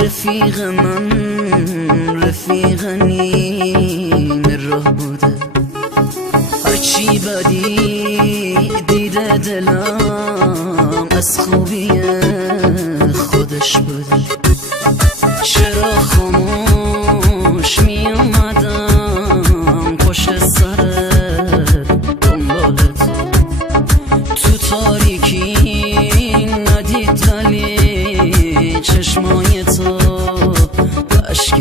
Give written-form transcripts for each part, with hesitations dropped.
رفیق من رفیق نیم راه بوده، هرچی بدی دیده دلم از خوبی خودش بوده. چرا خاموش می اومدم پشت سرت دنبال تو تاریکی ندید ولی چشمای تو عشق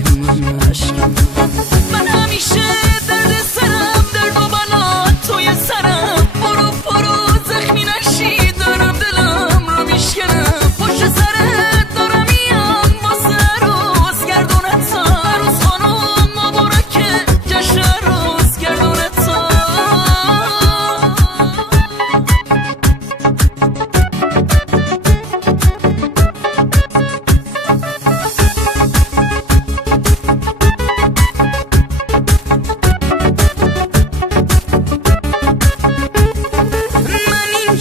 من همیشه درد سرم درد و بلا توی سرم، برو زخمی نشی دارم دلم رو میشکنم، پشت سرت دارم میام واسه عروس گردونتا، عروس خانم مبارکه جشن عروس گردونتا.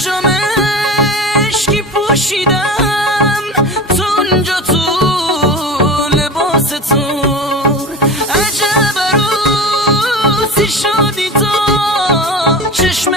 جامشکی پوشیدم تو اونجا تو لباس تو، عجب عروسی شدی تو، چشم